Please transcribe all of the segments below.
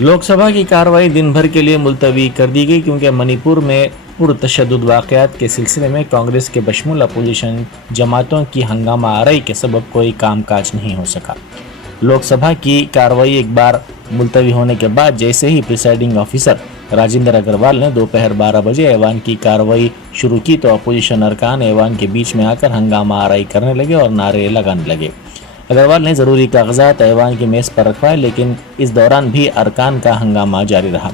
लोकसभा की कार्रवाई दिन भर के लिए मुलतवी कर दी गई क्योंकि मणिपुर में पुरतशद्दुद वाक़यात के सिलसिले में कांग्रेस के बशमूल अपोजिशन जमातों की हंगामा आराई के सबब कोई कामकाज नहीं हो सका। लोकसभा की कार्रवाई एक बार मुलतवी होने के बाद जैसे ही प्रिसाइडिंग ऑफिसर राजेंद्र अग्रवाल ने दोपहर 12 बजे ऐवान की कार्रवाई शुरू की तो अपोजिशन अरकान ऐवान के बीच में आकर हंगामा आराई करने लगे और नारे लगाने लगे। अग्रवाल ने ज़रूरी कागजात ऐवान की मेज़ पर रखवाए, लेकिन इस दौरान भी अरकान का हंगामा जारी रहा।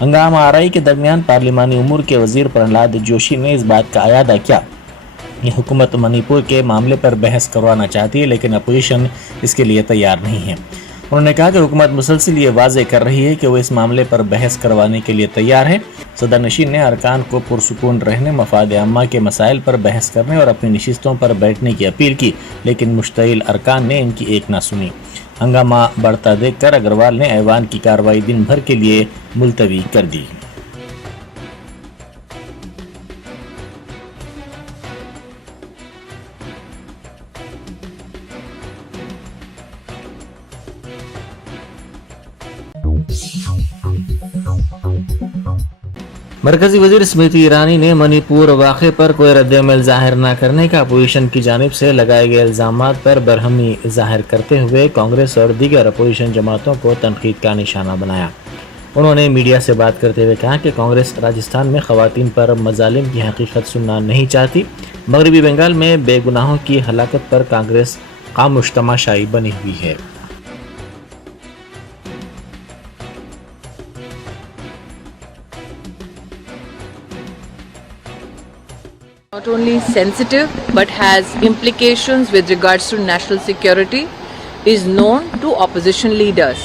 हंगामा आराई के दरमियान पार्लिमानी उमूर के वजीर प्रहलाद जोशी ने इस बात का अयादा किया कि हुकूमत मणिपुर के मामले पर बहस करवाना चाहती है, लेकिन अपोजिशन इसके लिए तैयार नहीं है। उन्होंने कहा कि हुकूमत मुसलसल ये वाज़े कर रही है कि वो इस मामले पर बहस करवाने के लिए तैयार है। सदर नशीन ने अरकान को पुरसुकून रहने, मफाद आम्मा के मसाइल पर बहस करने और अपनी नशिस्तों पर बैठने की अपील की, लेकिन मुश्तइल अरकान ने इनकी एक ना सुनी। हंगामा बढ़ता देखकर अग्रवाल ने ऐवान की कार्रवाई दिन भर के लिए मुलतवी कर दी। मरकजी वजीर स्मृति ईरानी ने मणिपुर वाक़े पर कोई रद्द-ए-अमल ज़ाहिर न करने का अपोजिशन की जानिब से लगाए गए इल्ज़ामात पर बरहमी ज़ाहिर करते हुए कांग्रेस और दीगर अपोजिशन जमातों को तनकीद का निशाना बनाया। उन्होंने मीडिया से बात करते हुए कहा कि कांग्रेस राजस्थान में ख़वातीन पर मज़ालिम की हकीकत सुनना नहीं चाहती। मगरबी बंगाल में बेगुनाहों की हलाकत पर कांग्रेस खामोश तमाशाई बनी हुई है। Not only sensitive but has implications with regards to national security is known to opposition leaders.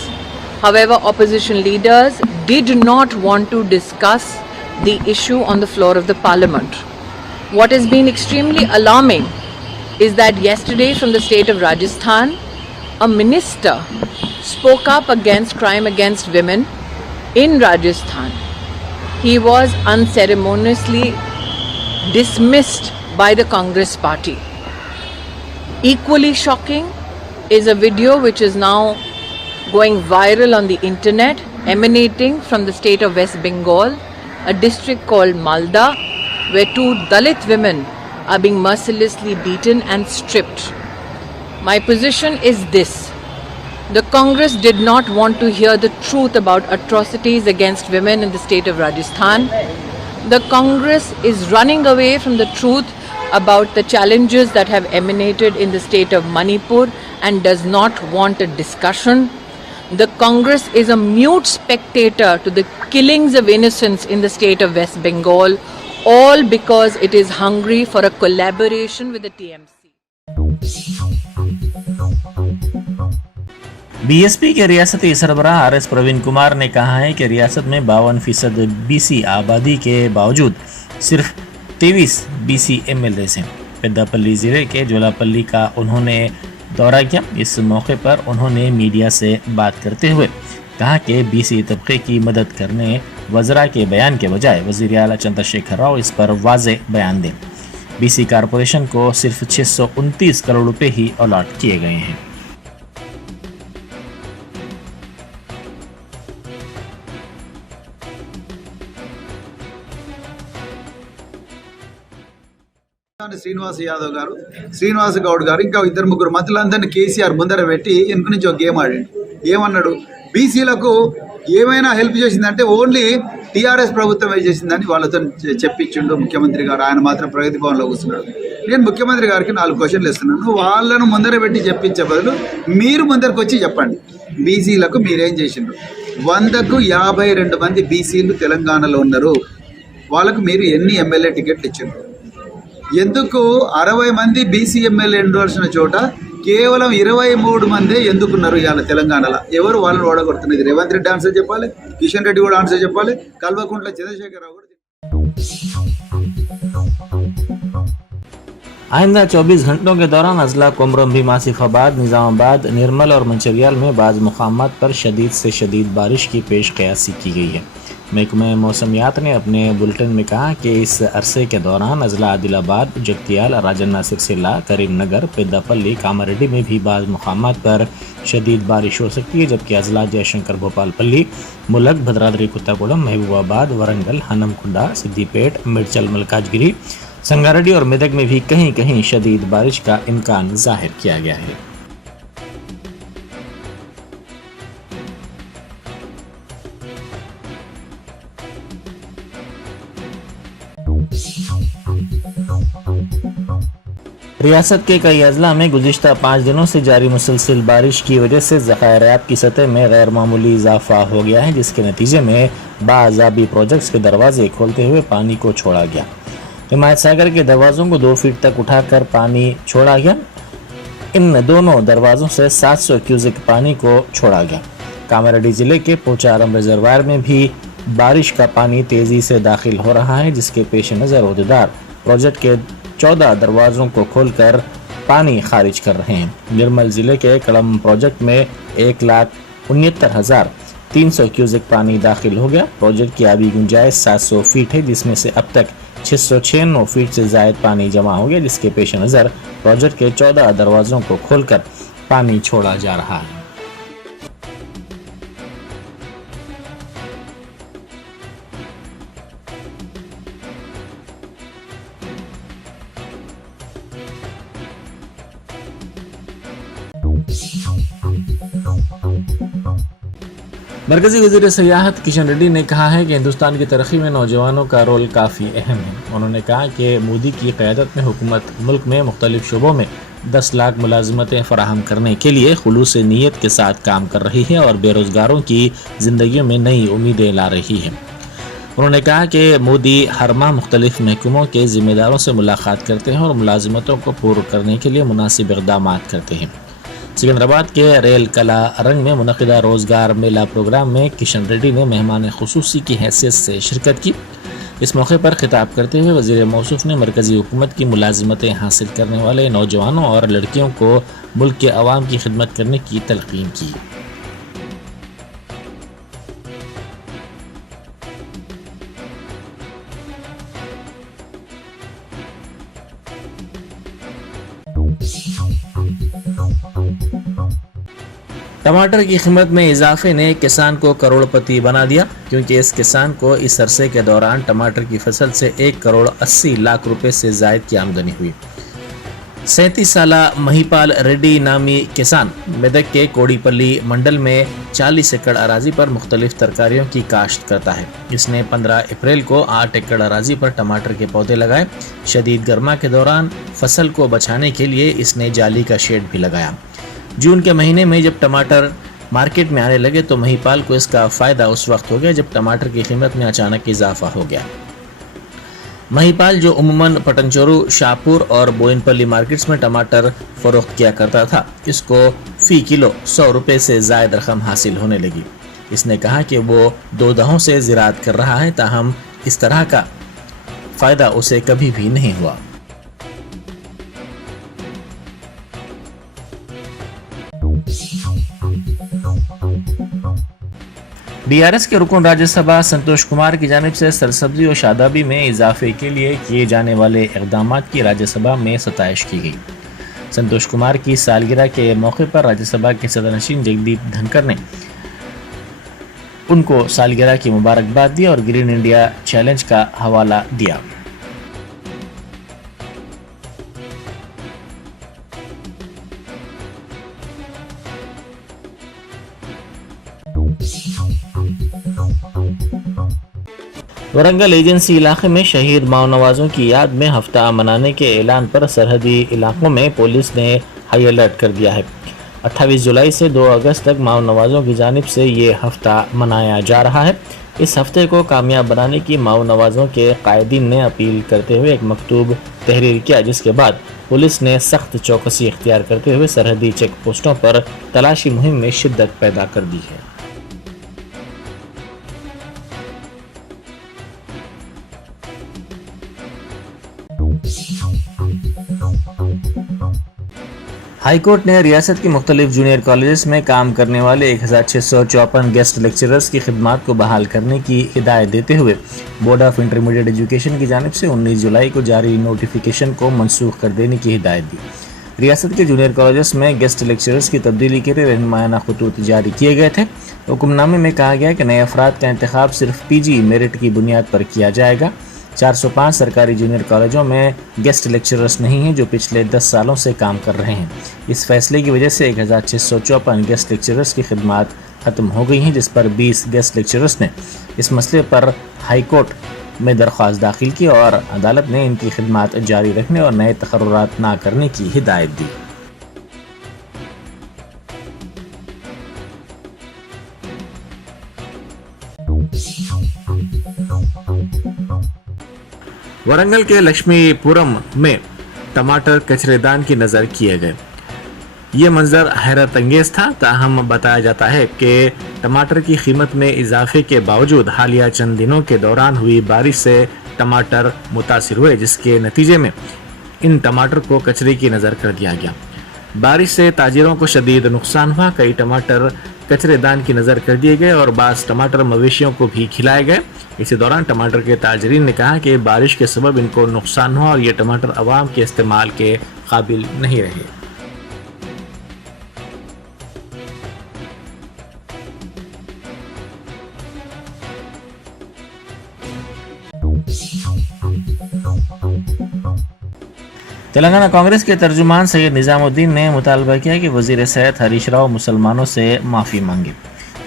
However, opposition leaders did not want to discuss the issue on the floor of the parliament. What has been extremely alarming is that yesterday from the state of Rajasthan, a minister spoke up against crime against women in Rajasthan. He was unceremoniously dismissed by the Congress party. Equally shocking is a video which is now going viral on the internet emanating from the state of West Bengal, a district called Malda, where 2 Dalit women are being mercilessly beaten and stripped. My position is this: the Congress did not want to hear the truth about atrocities against women in the state of Rajasthan. The Congress is running away from the truth about the challenges that have emanated in the state of Manipur and does not want a discussion. The Congress is a mute spectator to the killings of innocents in the state of West Bengal, all because it is hungry for a collaboration with the TMC. BSP के रियासती सरबराह RS Praveen Kumar ने कहा है कि रियासत में 52% BC आबादी के बावजूद सिर्फ 23 बीसी एमएलएस हैं। पेद्दापल्ली ज़िले के जोलापल्ली का उन्होंने दौरा किया। इस मौके पर उन्होंने मीडिया से बात करते हुए कहा कि बीसी तबके की मदद करने वज़रा के बयान के बजाय वज़ीर आला चंद्रशेखर राव इस पर वाज़े बयान दें। बीसी कॉरपोरेशन को सिर्फ 629 करोड़ रुपए ही अलॉट किए गए हैं। శ్రీనివాస్ గౌడ్ గారు ఇంకా 2-3 మంత్రులందరినీ కేసీఆర్ ముందర పెట్టి వెనుక నుంచి ఒక గేమ్ ఆడాడు. ఏమన్నాడు, బీసీలకు ఏమైనా హెల్ప్ చేసిందంటే ఓన్లీ టీఆర్ఎస్ ప్రభుత్వమే చేసిందని వాళ్ళతో చెప్పించిండు ముఖ్యమంత్రి గారు. ఆయన మాత్రం ప్రగతి భవన్లో కూర్చున్నాడు. నేను ముఖ్యమంత్రి గారికి 4 క్వశ్చన్లు ఇస్తున్నాను. వాళ్ళను ముందర పెట్టి చెప్పించే బదులు మీరు ముందరకు వచ్చి చెప్పండి, బీసీలకు మీరేం చేసిండ్రు. 100కు 52 మంది బీసీలు తెలంగాణలో ఉన్నారు. వాళ్ళకు మీరు ఎన్ని ఎమ్మెల్యే టికెట్లు ఇచ్చిండ్రు? ఎందుకు 60 మంది బీసీ ఎమ్మెల్యే ఎండోర్సిన చోట కేవలం 23 మందే ఎందుకున్నారు ఇవాళ తెలంగాణలో? ఎవరు వాళ్ళని ఓడగొడుతున్నది? రేవంత్ రెడ్డి ఆన్సర్ చెప్పాలి, కిషన్ రెడ్డి కూడా ఆన్సర్ చెప్పాలి, కల్వకుంట్ల చంద్రశేఖరరావు కూడా. आइंदा 24 घंटों के दौरान अजला कोमरम भी आसिफाबाद, निज़ामाबाद, निर्मल और मंचरियाल में बाज़ मुकामात पर शदीद से शदीद बारिश की पेश क़यासी की गई है। محکمہ موسمیات نے اپنے بلٹن میں کہا کہ اس عرصے کے دوران اضلاع عادل آباد، جگتیال، راجن ناصر سرلا، کریم نگر، پیدا پلی، کاماریڈی میں بھی بعض مقامات پر شدید بارش ہو سکتی ہے، جبکہ اضلاع جے شنکر، بھوپال پلی، ملک، بھدرادری کوتاگوڑم، محبوب آباد، ورنگل، ہنم کنڈا، سدی پیٹ، میڈچل، ملکاجگیری، سنگاریڈی اور میدک میں بھی کہیں کہیں شدید بارش کا امکان ظاہر کیا گیا ہے۔ ریاست کے کئی اضلاع میں گزشتہ 5 دنوں سے جاری مسلسل بارش کی وجہ سے ذخائرات کی سطح میں غیر معمولی اضافہ ہو گیا ہے، جس کے نتیجے میں بعض آبی پروجیکٹس کے دروازے کھولتے ہوئے پانی کو چھوڑا گیا۔ حمایت ساگر کے دروازوں کو 2 فٹ تک اٹھا کر پانی چھوڑا گیا۔ ان دونوں دروازوں سے 700 کیوسک پانی کو چھوڑا گیا۔ کاماریڈی ضلع کے پوچارم ریزروائر میں بھی بارش کا پانی تیزی سے داخل ہو رہا ہے، جس کے پیش نظر عہدیدار پروجیکٹ کے 14 دروازوں کو کھول کر پانی خارج کر رہے ہیں۔ نرمل ضلع کے کڑم پروجیکٹ میں 1,69,300 کیوسک پانی داخل ہو گیا۔ پروجیکٹ کی آبی گنجائش 700 فیٹ ہے، جس میں سے اب تک 696 فیٹ سے زائد پانی جمع ہو گیا، جس کے پیش نظر پروجیکٹ کے 14 دروازوں کو کھول کر پانی چھوڑا جا رہا ہے۔ مرکزی وزیر سیاحت کشن ریڈی نے کہا ہے کہ ہندوستان کی ترقی میں نوجوانوں کا رول کافی اہم ہے۔ انہوں نے کہا کہ مودی کی قیادت میں حکومت ملک میں مختلف شعبوں میں 10 لاکھ ملازمتیں فراہم کرنے کے لیے خلوص نیت کے ساتھ کام کر رہی ہے اور بے روزگاروں کی زندگیوں میں نئی امیدیں لا رہی ہے۔ انہوں نے کہا کہ مودی ہر ماہ مختلف محکموں کے ذمہ داروں سے ملاقات کرتے ہیں اور ملازمتوں کو پورا کرنے کے لیے مناسب اقدامات کرتے ہیں۔ سکندرآباد کے ریل کلا رنگ میں منعقدہ روزگار میلہ پروگرام میں کشن ریڈی نے مہمان خصوصی کی حیثیت سے شرکت کی۔ اس موقع پر خطاب کرتے ہوئے وزیر موصوف نے مرکزی حکومت کی ملازمتیں حاصل کرنے والے نوجوانوں اور لڑکیوں کو ملک کے عوام کی خدمت کرنے کی تلقین کی۔ ٹماٹر کی قیمت میں اضافے نے کسان کو کروڑ پتی بنا دیا، کیونکہ اس کسان کو اس عرصے کے دوران ٹماٹر کی فصل سے 1 کروڑ 80 لاکھ روپے سے زائد کی آمدنی ہوئی۔ 37 سالہ مہیپال ریڈی نامی کسان میدک کے کوڑی پلی منڈل میں 40 ایکڑ اراضی پر مختلف ترکاریوں کی کاشت کرتا ہے۔ اس نے 15 اپریل کو 8 ایکڑ اراضی پر ٹماٹر کے پودے لگائے۔ شدید گرما کے دوران فصل کو بچانے کے لیے اس نے جالی کا شیڈ بھی لگایا۔ جون کے مہینے میں جب ٹماٹر مارکیٹ میں آنے لگے تو مہیپال کو اس کا فائدہ اس وقت ہو گیا جب ٹماٹر کی قیمت میں اچانک اضافہ ہو گیا۔ مہیپال جو عموماً پٹنچورو، شاہپور اور بوئن پلی مارکیٹس میں ٹماٹر فروخت کیا کرتا تھا، اس کو فی کلو 100 روپے سے زائد رقم حاصل ہونے لگی۔ اس نے کہا کہ وہ 2 دہوں سے زراعت کر رہا ہے، تاہم اس طرح کا فائدہ اسے کبھی بھی نہیں ہوا۔ ڈی آر ایس کے رکن راجیہ سبھا سنتوش کمار کی جانب سے سرسبزی و شادابی میں اضافے کے لیے کیے جانے والے اقدامات کی راجیہ سبھا میں ستائش کی گئی۔ سنتوش کمار کی سالگرہ کے موقع پر راجیہ سبھا کے صدر نشین جگدیپ دھنکر نے ان کو سالگرہ کی مبارکباد دی اور گرین انڈیا چیلنج کا حوالہ دیا۔ ورنگل ایجنسی علاقے میں شہید ماؤ نوازوں کی یاد میں ہفتہ منانے کے اعلان پر سرحدی علاقوں میں پولیس نے ہائی الرٹ کر دیا ہے۔ 28 جولائی سے 2 اگست تک ماؤ نوازوں کی جانب سے یہ ہفتہ منایا جا رہا ہے۔ اس ہفتے کو کامیاب بنانے کی ماؤ نوازوں کے قائدین نے اپیل کرتے ہوئے ایک مکتوب تحریر کیا، جس کے بعد پولیس نے سخت چوکسی اختیار کرتے ہوئے سرحدی چیک پوسٹوں پر تلاشی مہم میں شدت پیدا کر دی ہے۔ हाई कोर्ट ने रियासत के मुख्तलिफ जूनियर कॉलेजेस में काम करने वाले 1654 गेस्ट लेक्चरर्स की खिदमात को बहाल करने की हिदायत देते हुए बोर्ड ऑफ इंटरमीडिएट एजुकेशन की जानिब से 19 जुलाई को जारी नोटिफिकेशन को मनसूख कर देने की हिदायत दी। रियासत के जूनियर कॉलेजेस में गेस्ट लेक्चरर्स की तब्दीली के लिए रहनुमायाना खतूत जारी किए गए थे। हुक्मनामे में कहा गया कि नए अफराद का इंतखाब सिर्फ पीजी मेरिट की बुनियाद पर किया जाएगा। 405 सरकारी जूनियर कॉलेजों में गेस्ट लेक्चरर्स नहीं हैं जो पिछले 10 सालों से काम कर रहे हैं। इस फैसले की वजह से 1654 गेस्ट लेक्चरर्स की खिदमात ख़त्म हो गई हैं, जिस पर 20 गेस्ट लेक्चरर्स ने इस मसले पर हाई कोर्ट में दरख्वास्त दाखिल की और अदालत ने इनकी खिदमात जारी रखने और नए तकर्रुरात ना करने की हिदायत दी। वरंगल के लक्ष्मीपुरम में टमाटर कचरेदान की नज़र किए गए। ये मंजर हैरत अंगेज था। ताहम बताया जाता है कि टमाटर की कीमत में इजाफे के बावजूद हालिया चंद दिनों के दौरान हुई बारिश से टमाटर मुतासिर हुए, जिसके नतीजे में इन टमाटर को कचरे की नज़र कर दिया गया। बारिश से ताजिरों को शदीद नुकसान हुआ। कई टमाटर कचरेदान की नज़र कर दिए गए और बाज़ टमाटर मवेशियों को भी खिलाए गए। इसी दौरान टमाटर के ताजरीन ने कहा कि बारिश के सबब इनको नुकसान हुआ और ये टमाटर अवाम के इस्तेमाल के काबिल नहीं रहे। तेलंगाना कांग्रेस के तर्जुमान सैयद निजामुद्दीन ने मुतालबा किया कि वज़ीर सेहत हरीश राव मुसलमानों से माफ़ी मांगे।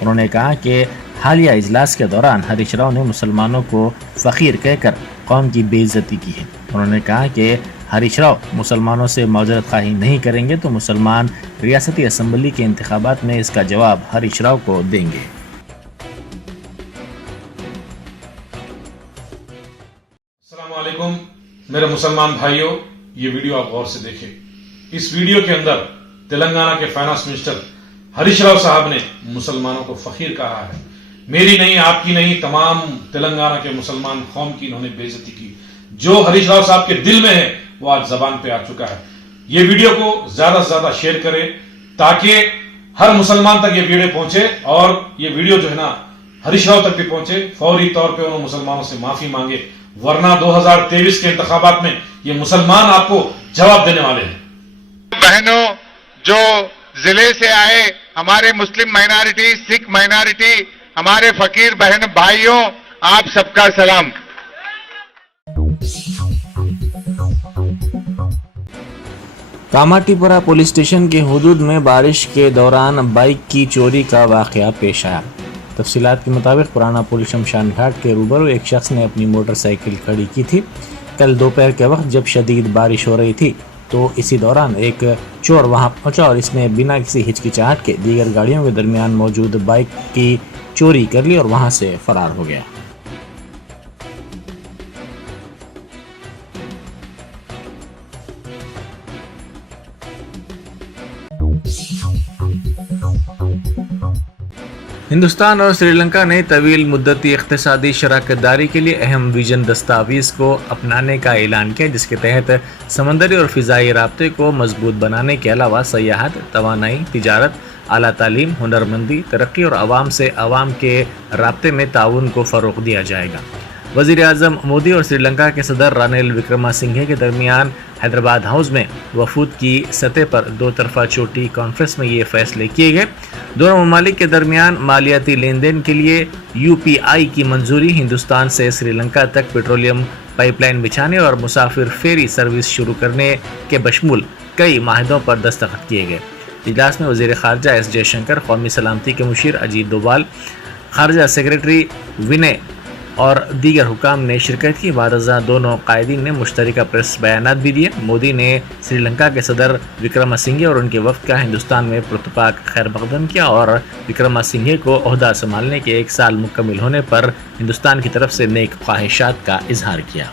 उन्होंने कहा कि हालिया इजलास के दौरान हरीश राव ने मुसलमानों को फ़कीर कहकर कौम की बेइज्जती की है। उन्होंने कहा कि हरीश राव मुसलमानों से माजरत ख़्वाही नहीं करेंगे तो मुसलमान रियासती असम्बली के इंतखाबात में इसका जवाब हरीश राव को देंगे। अस्सलाम वालेकुम मेरे मुसलमान भाइयों, ये वीडियो आप गौर से देखें। इस वीडियो के अंदर तेलंगाना के फाइनेंस मिनिस्टर हरीश राव साहब ने मुसलमानों को फकीर कहा है। मेरी नहीं, आपकी नहीं, तमाम तेलंगाना के मुसलमान कौम की इन्होंने बेइज्जती की। जो हरीश राव साहब के दिल में है वो आज जबान पे आ चुका है। ये वीडियो को ज्यादा से ज्यादा शेयर करें ताकि हर मुसलमान तक ये वीडियो पहुंचे और ये वीडियो जो है ना हरीश राव तक भी पहुंचे। फौरी तौर पे उन्होंने मुसलमानों से माफी मांगे, वरना 2023 के इंतखाबात में ये मुसलमान आपको जवाब देने वाले हैं। बहनों जो जिले से आए, हमारे मुस्लिम माइनॉरिटी, सिख माइनॉरिटी, हमारे फकीर बहन भाइयों, आप सबका सलाम। कामाटीपुरा पुलिस स्टेशन के हुदूद में बारिश के दौरान बाइक की चोरी का वाकया पेश आया। तफसीलात के मुताबिक पुराना पुलिस शमशान घाट के रूबरू एक शख्स ने अपनी मोटरसाइकिल खड़ी की थी। कल दोपहर के वक्त जब शदीद बारिश हो रही थी तो इसी दौरान एक चोर वहां पहुंचा और इसने बिना किसी हिचकिचाहट के दीगर गाड़ियों के दरमियान मौजूद बाइक की चोरी कर ली और वहां से फरार हो गया। हिंदुस्तान और श्रीलंका ने तवील मुद्दती इक़्तिसादी शराकतदारी के लिए अहम विजन दस्तावेज़ को अपनाने का ऐलान किया, जिसके तहत समंदरी और फ़िज़ाई राब्ते को मजबूत बनाने के अलावा सयाहत, तवानाई, तिजारत, आला तालीम, हुनरमंदी, तरक्की और आवाम से आवाम के राब्ते में ताउन को फ़रोग़ दिया जाएगा। वज़ीर आज़म मोदी और श्रीलंका के सदर रानिल विक्रमासिंघे के दरमियान हैदराबाद हाउस में वफूद की सतह पर दो तरफा चोटी कॉन्फ्रेंस में ये फैसले किए गए। दोनों ममालिक के दरमियान मालियाती लेन देन के लिए UPI की मंजूरी, हिंदुस्तान से श्रीलंका तक पेट्रोलियम पाइपलाइन बिछाने और मुसाफिर फेरी सर्विस शुरू करने के बशमूल कई माहिदों पर दस्तखत किए गए। इजलास में वज़ीर ख़ारजा S जयशंकर, कौमी सलामती के मुशीर अजीत डोभाल, ख़ारजा सेक्रेटरी विनय और दीगर हुकाम ने शिरकत की। बाद दोनों कायदीन ने मुश्तरका प्रेस बयानात भी दिए। मोदी ने श्रीलंका के सदर विक्रमासिंघे और उनके वफ़द का हिंदुस्तान में पुरतपाक खैर मक़दम किया और विक्रमासिंघे को ओहदा संभालने के 1 साल मुकम्मिल होने पर हिंदुस्तान की तरफ से नेक ख्वाहिशात का इजहार किया।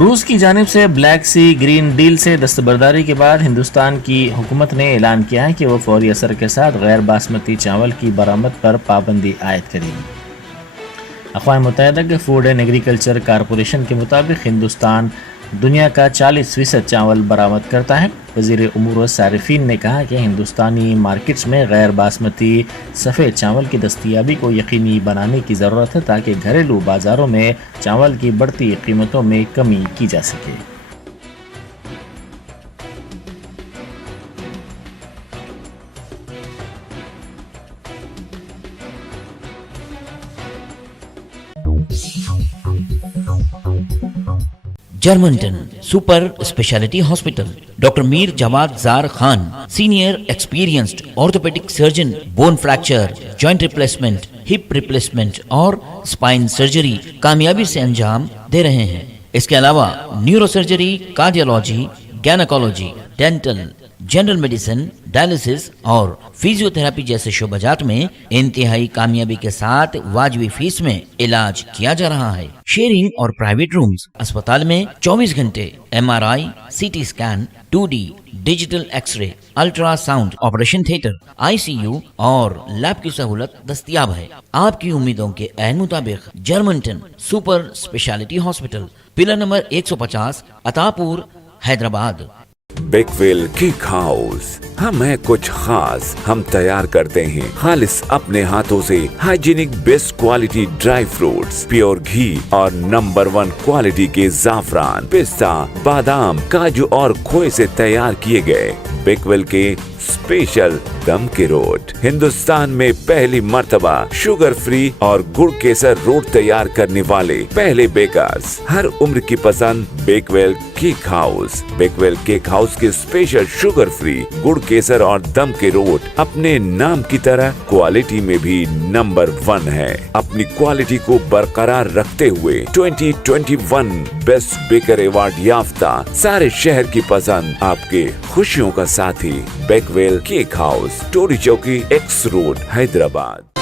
रूस की जानिब से ब्लैक सी ग्रीन डील से दस्तबरदारी के बाद हिंदुस्तान की हुकूमत ने ऐलान किया है कि वो फौरी असर के साथ गैर बासमती चावल की बरामद पर पाबंदी आयद करेगी। अक़वाम मुत्तहिदा के फूड एंड एग्रीकल्चर कॉरपोरेशन के मुताबिक हिंदुस्तान दुनिया का 40% चावल बरामद करता है। वज़ीर उमूर सारिफीन ने कहा कि हिंदुस्तानी मार्केट्स में गैर बासमती सफ़ेद चावल की दस्तयाबी को यकीनी बनाने की ज़रूरत है ताकि घरेलू बाज़ारों में चावल की बढ़ती कीमतों में कमी की जा सके। Germantown super speciality hospital, doctor Mir Jawad Jar Khan, senior experienced orthopaedic surgeon, bone fracture, joint replacement, hip replacement और स्पाइन सर्जरी कामयाबी से अंजाम दे रहे हैं। इसके अलावा neuro surgery, cardiology, gynaecology, dental, general medicine, dialysis और फिजियोथेरेपी जैसे शोबाजात में इंतहाई कामयाबी के साथ वाजबी फीस में इलाज किया जा रहा है। शेयरिंग और प्राइवेट रूम्स, अस्पताल में 24 घंटे MRI, CT scan, 2D digital x ray, ultrasound, operation theatre, ICU और लैब की सहूलत दस्तयाब है। आपकी उम्मीदों के ऐन मुताबिक Germanten super speciality hospital, pillar number 150, Attapur, Hyderabad. Bakewell cake house, हम है कुछ खास। हम तैयार करते हैं खालिस अपने हाथों से hygienic best quality dry fruits, pure घी और नंबर 1 क्वालिटी के जाफरान, पिस्ता, बादाम, काजू और खोए से तैयार किए गए बेकवेल के स्पेशल दम के रोट। हिंदुस्तान में पहली मर्तबा शुगर फ्री और गुड़ केसर रोट तैयार करने वाले पहले बेकर्स। हर उम्र की पसंद Bakewell cake house. Bakewell cake house के स्पेशल शुगर फ्री, गुड़ केसर और दम के रोट अपने नाम की तरह क्वालिटी में भी नंबर 1 है। अपनी क्वालिटी को बरकरार रखते हुए 2021 बेस्ट बेकर अवार्ड याफ्ता सारे शहर की पसंद, आपके खुशियों का साथी बेकवेल केक हाउस, टोरी चौकी, X रोड, हैदराबाद।